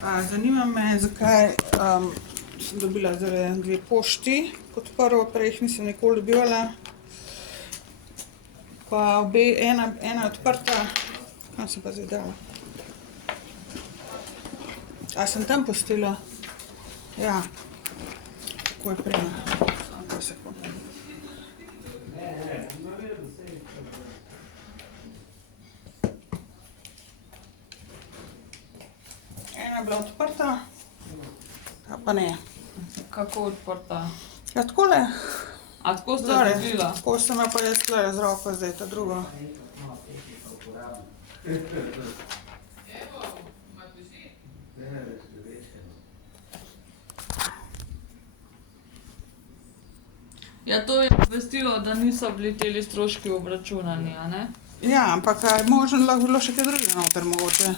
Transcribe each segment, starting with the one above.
Zanima me, zakaj sem dobila zdaj 2 pošti kot prvo, prej jih nisem nikoli dobivala. Pa ena je odprta. Kam sem pa zdaj dala? A sem tam pustila? Ja. Tako je prima. Samo 2 sekunde. Ena je bila odprta, ta pa ne. Kako odprta? Ja, takole. A tako ste Zdaj, dobila? tako sem jo pa jaz tukaj z roko, zdaj ta drugo. Ja, to je obvestilo, da niso bili teli stroški obračunani, a ne? Ja, ampak a je možno lahko bilo še kaj drugega noter mogoče.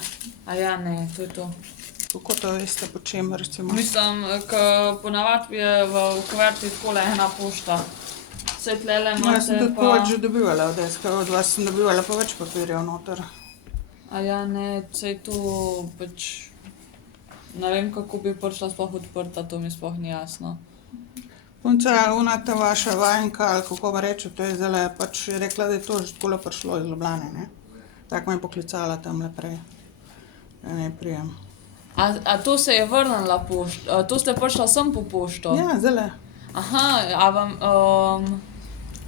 A ja, ne, to je to. Kako to veste, po čem recimo? Mislim, ponavadi je v kuverti takole ena pošta. Saj tlele No, jaz sem imate tudi pa... več že dobivala od SK, od vas sem dobivala pa več papirjev noter. A ja, ne, saj to pač... Ne vem, kako bi prišla sploh odprta, to mi sploh ni jasno. Punca, ona ta vaša vajenka, ali kako vam reče, to je zdajle, pač je rekla, da je to že takole prišlo iz Ljubljane, ne. Tako me je poklicala tamle prej, da naj prijem. A to se je vrnila to ste prišla sem po pošto? Ja, zdajle. Aha, a vam...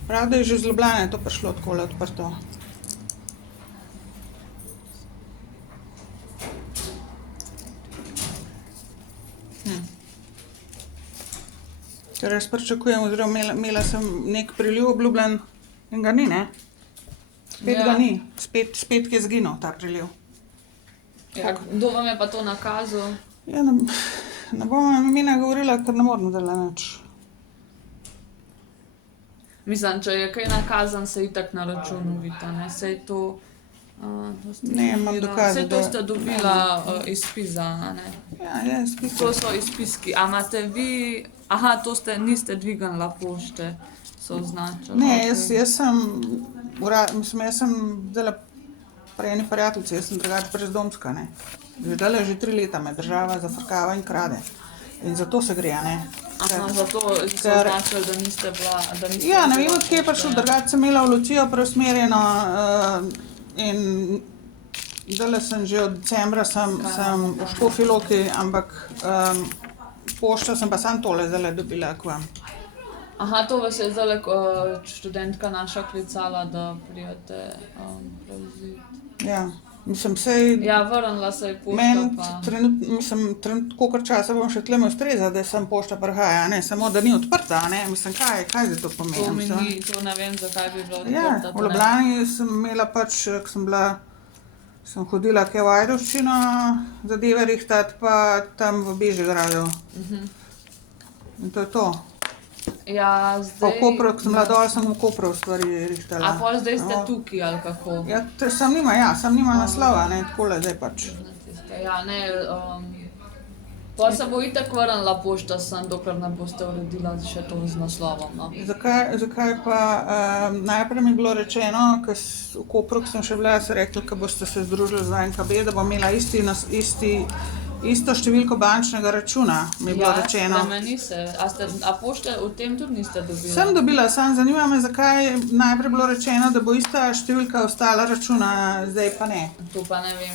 Prav, da je že iz Ljubljane to prišlo takole odprto. Ker jaz pričakujem, oziroma imela sem neki priliv obljubljen in ga ni, ne? Spet Ja. ga ni, spet je zginil ta priliv. Ja, kdo vam je pa to nakazal? Ja, ne bom imena govorila, ker ne morem zdajle nič. Mislim, če je kaj nakazan, se itak na računu vidi, a ne, saj to... to ste Ne, imam dobila- dokaze, Saj to da- ste dobila iz SPIZ-a, a ne? Ja, je, spet. To so izpiski. A imate vi... Aha, to niste dvignila pošte, so označili. Ne, okej. jaz sem, jaz sem zdajle pri eni prijateljici, jaz sem drugače brezdomska, ne. Že 3 leta me država zafrkava in krade. In zato se gre, a ne. Aha, zato so ker- označili, da niste bila... Da niste Ja, ne vem, vzela od kje je prišlo, pošte. drugače sem imela v Lucijo preusmerjeno in zdajle sem že od decembra sem v Škofji Loki, ampak pošto sem pa samo tole zdajle dobila k vam. Aha, to vas je zdajle študentka naša klicala, da pridete prevzeti. Ja, mislim, sej Ja, vrnila se je pošta meni pa... trenutno, kolikor časa bom še tleme ustreza, da sem pošta prihaja, ne, samo da ni odprta, a ne, mislim, kaj zdaj to pomeni? To mi mislim? ni, to ne vem, zakaj bi bilo Ja, odprta. v to ne. Ljubljani sem imela pač, ko sem bila, sem hodila kaj v Ajdovščino zadeve rihtati, pa tam v Bežigradu. In to je to. Ja, Pa zdaj... v Kopru, ko sem bila dol, sem v Kopru stvari rihtala. A pol zdaj ste No. tukaj, ali kako? Ja, sem nima naslova, ne, takole zdaj pač. Ja, ne, pol se bo itak vrnila pošta sem, dokler ne boste uredila še to z naslovom, no. Zakaj pa, najprej mi je bilo rečeno, v Kopru, ko sem še bila, so rekli, ko boste se združili z NKB, da bo imela isto številko bančnega računa, mi je bilo rečeno. Ja, meni se. A pošte v tem tudi niste dobila? Sem dobila, samo zanima me, zakaj najprej bilo rečeno, da bo ista številka ostala računa, zdaj pa ne. To pa ne vem,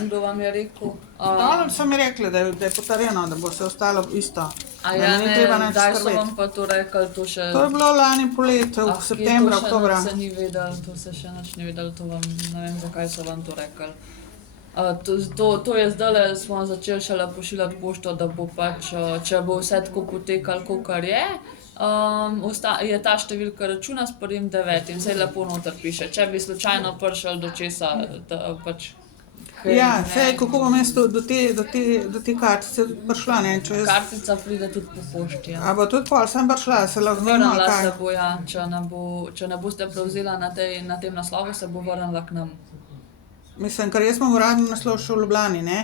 kdo vam je rekel. No, so mi rekli, da je potrjeno, da bo se ostalo isto. A Da ja, mi ni ne, treba nič kdaj so skrbeti. vam pa to rekli, to še... To je bilo lani poleti, v septembra, oktobra. To še ni vedel, to se še nič ni vedel, to vam, ne vem, zakaj so vam to rekli. To je zdajle, smo začeli šele pošiljati pošto, da bo pač, če bo vse tako potekalo, kakor je, je ta številka računa s 1.9. Saj lepo noter piše, če bi slučajno prišli do česa, da pač... Ja, sej, kako bom jaz do te kartice prišla, ne, če jaz... Kartica pride tudi po pošti, ja. A bo tudi pol sem prišla, se lahko vrnila, Vrnila kaj? se bo, ja, če ne boste prevzela na tem naslovu, se bo vrnila k nam. Mislim, ker jaz imam uradni naslov še v Ljubljani, ne,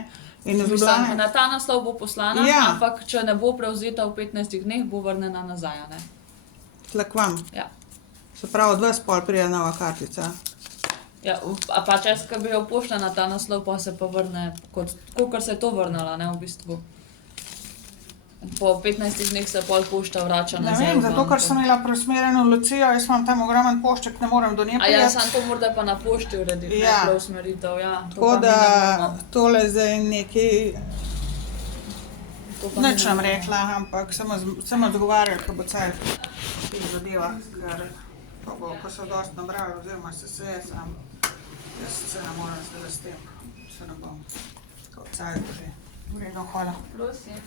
in iz Mislim, Ljubljane... na ta naslov bo poslana, Ja. ampak če ne bo prevzeta v 15 dneh, bo vrnjena nazaj, a ne? Tle k vam. Ja. Se pravi, od vas pol pride nova kartica. Ja, a pač jaz, ko bi jo pošla na ta naslov, pa se pa vrne, kot se je to vrnila, ne, v bistvu. Po 15 dneh se pol pošta vrača Ne nazaj vem, v zato banko. ker sem imela preusmerjeno Lucijo, jaz imam tam ogromen pošček, ne morem do nje A ja, priti. samo to morda pa na pošti urediti, Ja. ne, preusmeritev, ja. To Tako pa mi ne da moremo. tole zdaj nekaj, To pa mi nič ne nam moremo. rekla, ampak sem odgovarjala, ko bo cajt tih zadeva, ker pa bo, ko so dosti nabrali, oziroma se je sam, jaz se ne morem zdaj s tem, se ne bom, ko cajt že. V redu, hvala. Prosim.